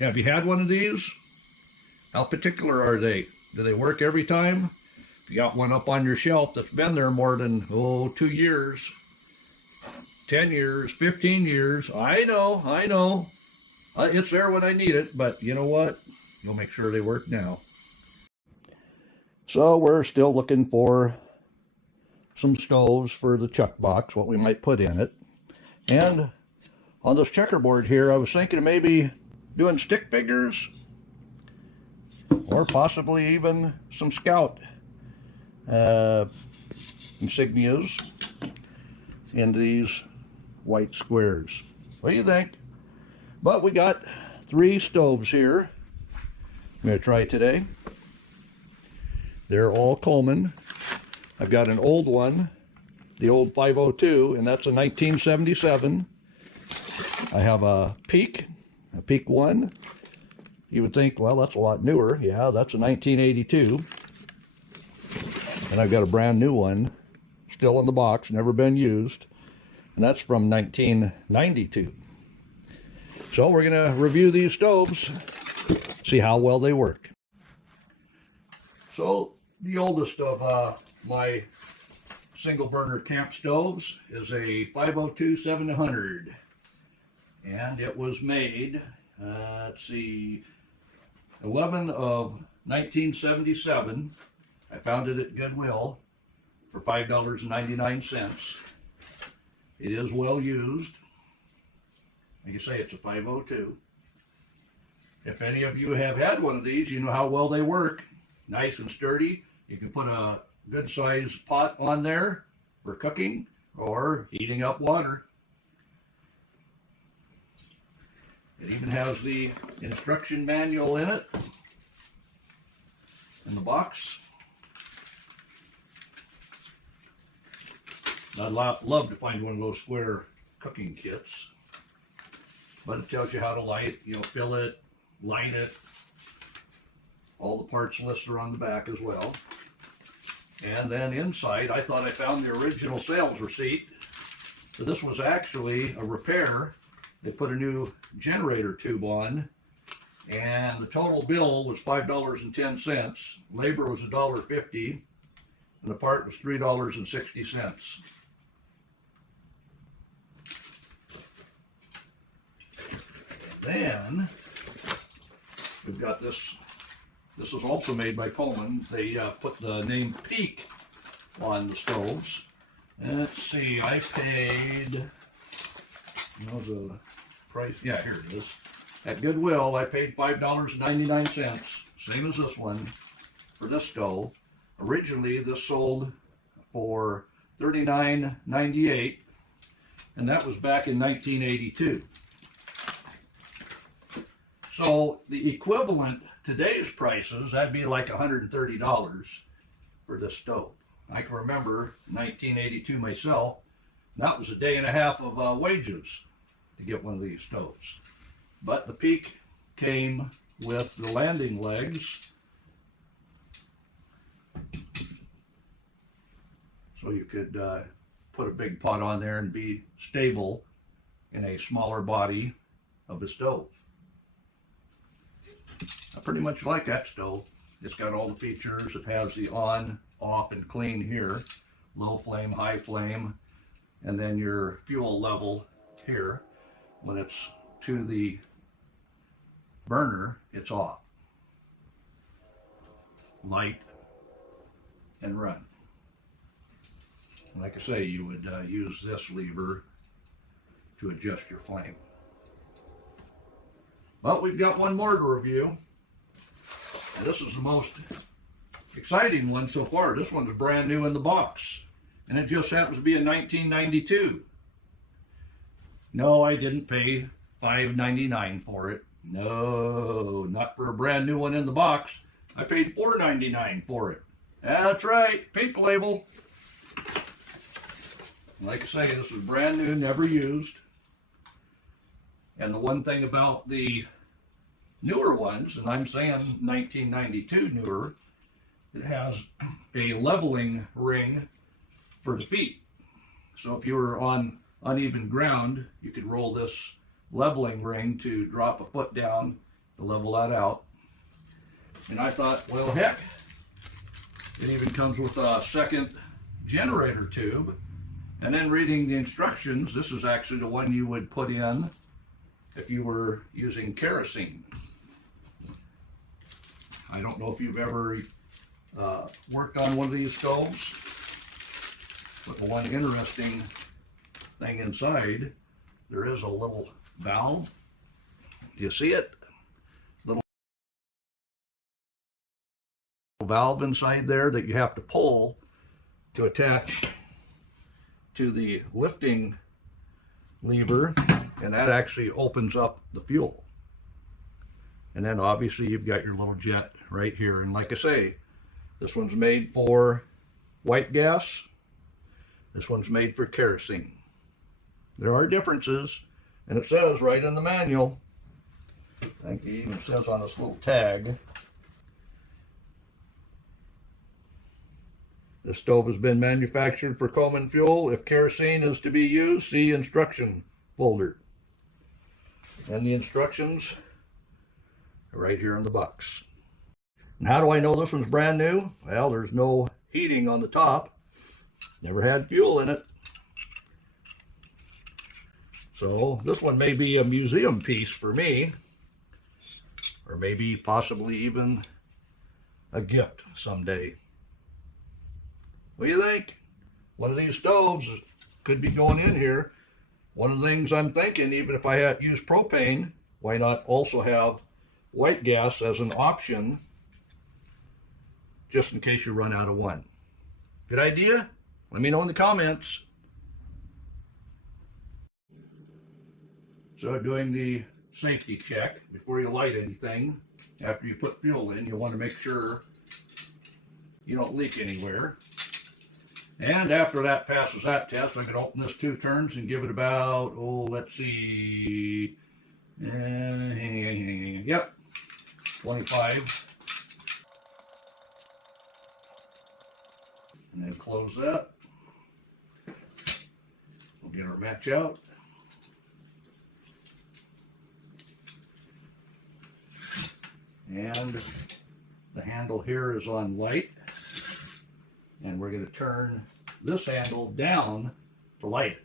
Have you had one of these? How particular are they? Do they work every time? If you got one up on your shelf that's been there more than, 2 years, 10 years, 15 years, I know. It's there when I need it, but you know what? You'll make sure they work now. So we're still looking for some stoves for the chuck box, what we might put in it. And on this checkerboard here, I was thinking of maybe doing stick figures or possibly even some Scout insignias in these white squares. What do you think? But we got 3 stoves here I'm going to try today. They're all Colman. I've got an old one, the old 502, and that's a 1977. I have a Peak 1. You would think, well, that's a lot newer. Yeah, that's a 1982. And I've got a brand new one, still in the box, never been used. And that's from 1992. So we're going to review these stoves, see how well they work. So the oldest of my single burner camp stoves is a 502 700. And it was made, let's see, 11 of 1977. I found it at Goodwill for $5.99. It is well used. Like I say, it's a 502. If any of you have had one of these, you know how well they work. Nice and sturdy. You can put a good sized pot on there for cooking or heating up water. It even has the instruction manual in it, in the box. I'd love to find one of those square cooking kits. But it tells you how to light, fill it, line it. All the parts lists are on the back as well. And then inside, I thought I found the original sales receipt. So this was actually a repair. They put a new generator tube on, and the total bill was $5.10. Labor was $1.50, and the part was $3.60. Then we've got this. This was also made by Colman. They put the name Peak on the stoves. And let's see, I paid, the price, yeah, here it is. At Goodwill, I paid $5.99, same as this one, for this stove. Originally, this sold for $39.98, and that was back in 1982. So the equivalent today's prices, that'd be like $130 for this stove. I can remember 1982 myself. That was a day and a half of wages to get one of these stoves. But the Peak came with the landing legs. So you could put a big pot on there and be stable in a smaller body of the stove. I pretty much like that stove. It's got all the features. It has the on, off, and clean here. Low flame, high flame, and then your fuel level here. When it's to the burner, it's off. Light and run. Like I say, you would use this lever to adjust your flame. But we've got one more to review. And this is the most exciting one so far. This one's brand new in the box. And it just happens to be a 1992. No, I didn't pay $5.99 for it. No, not for a brand new one in the box. I paid $4.99 for it. That's right, pink label. Like I say, this is brand new, never used. And the one thing about the newer ones, and I'm saying 1992 newer, it has a leveling ring for the feet. So if you were on uneven ground, you could roll this leveling ring to drop a foot down to level that out. And I thought, well, heck, it even comes with a second generator tube. And then reading the instructions, this is actually the one you would put in if you were using kerosene. I don't know if you've ever worked on one of these stoves, but the one interesting thing inside, there is a little valve. Do you see it? Little valve inside there that you have to pull to attach to the lifting lever, and that actually opens up the fuel. And then obviously you've got your little jet right here. And like I say, this one's made for white gas. This one's made for kerosene. There are differences, and it says right in the manual. I think it even says on this little tag. The stove has been manufactured for Colman fuel. If kerosene is to be used, see instruction folder. And the instructions are right here in the box. And how do I know this one's brand new? Well, there's no heating on the top. Never had fuel in it. So this one may be a museum piece for me, or maybe possibly even a gift someday. What do you think? One of these stoves could be going in here. One of the things I'm thinking, even if I had used propane, why not also have white gas as an option, just in case you run out of one? Good idea? Let me know in the comments. So doing the safety check before you light anything, after you put fuel in, you want to make sure you don't leak anywhere. And after that passes that test, I'm going to open this 2 turns and give it about, let's see, yep, 25. And then close that. We'll get our match out. And the handle here is on light. And we're going to turn this handle down to light it.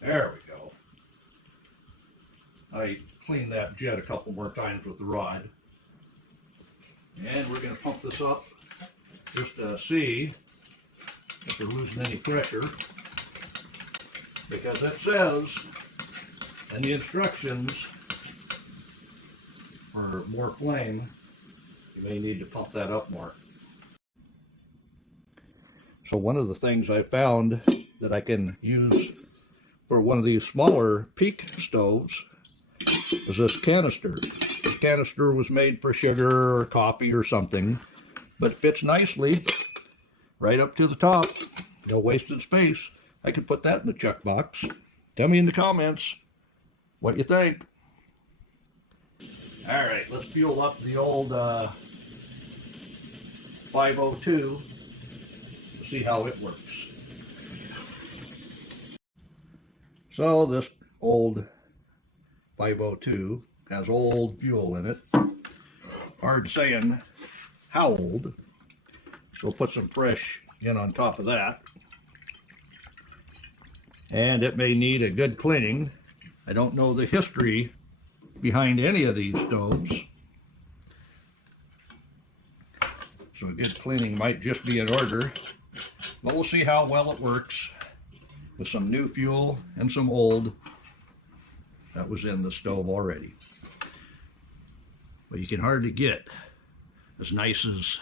There we go. I cleaned that jet a couple more times with the rod. And we're going to pump this up just to see if we're losing any pressure. Because it says in the instructions, for more flame, you may need to pump that up more. So one of the things I found that I can use for one of these smaller peak stoves is this canister. This canister was made for sugar or coffee or something, but it fits nicely right up to the top. No wasted space. I could put that in the check box. Tell me in the comments what you think. All right, let's fuel up the old 502 to see how it works. So this old 502 has old fuel in it. Hard saying how old. So we'll put some fresh in on top of that. And it may need a good cleaning. I don't know the history behind any of these stoves. So a good cleaning might just be in order. But we'll see how well it works with some new fuel and some old that was in the stove already. But you can hardly get as nice as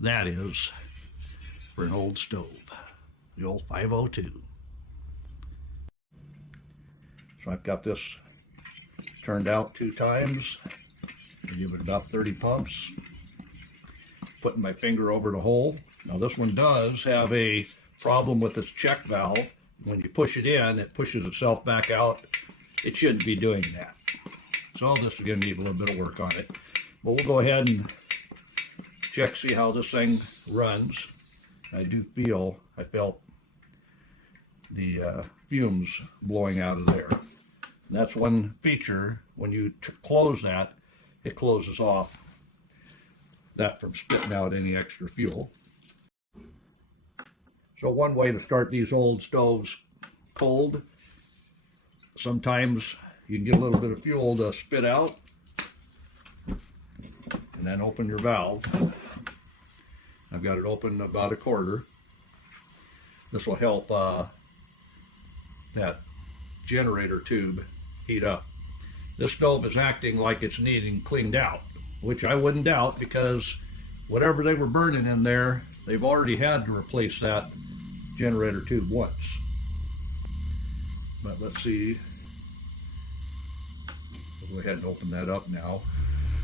that is for an old stove. The old 502. So I've got this turned out 2 times. I give it about 30 pumps. Putting my finger over the hole. Now this one does have a problem with its check valve. When you push it in, it pushes itself back out. It shouldn't be doing that. So this is going to need a little bit of work on it. But we'll go ahead and check, see how this thing runs. I felt the fumes blowing out of there. And that's one feature, when you close that, it closes off that from spitting out any extra fuel. So one way to start these old stoves cold, sometimes you can get a little bit of fuel to spit out, and then open your valve. I've got it open about a quarter. This will help that generator tube heat up. This stove is acting like it's needing cleaned out, which I wouldn't doubt, because whatever they were burning in there, they've already had to replace that generator tube once. But let's see. I'll go ahead and open that up now.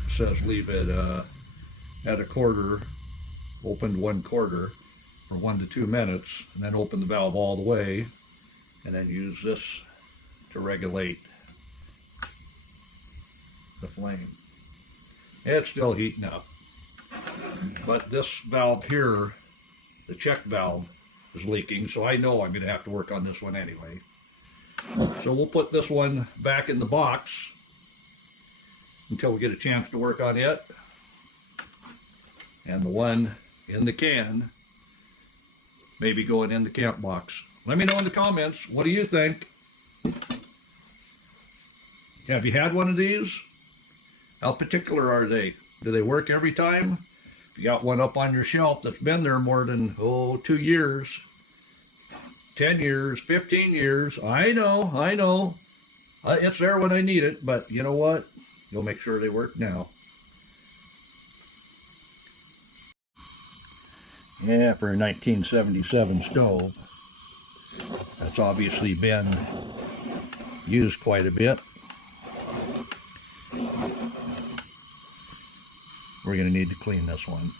It says leave it at a quarter, opened 1/4 for 1 to 2 minutes, and then open the valve all the way, and then use this to regulate the flame. It's still heating up, but this valve here, the check valve, is leaking, so I know I'm going to have to work on this one anyway. So we'll put this one back in the box until we get a chance to work on it, and the one in the can maybe going in the camp box. Let me know in the comments, what do you think? Have you had one of these? How particular are they? Do they work every time? If you got one up on your shelf that's been there more than 2 years, 10 years, 15 years, I know, it's there when I need it, but you know what? You'll make sure they work now. Yeah, for a 1977 stove, that's obviously been used quite a bit. We're going to need to clean this one.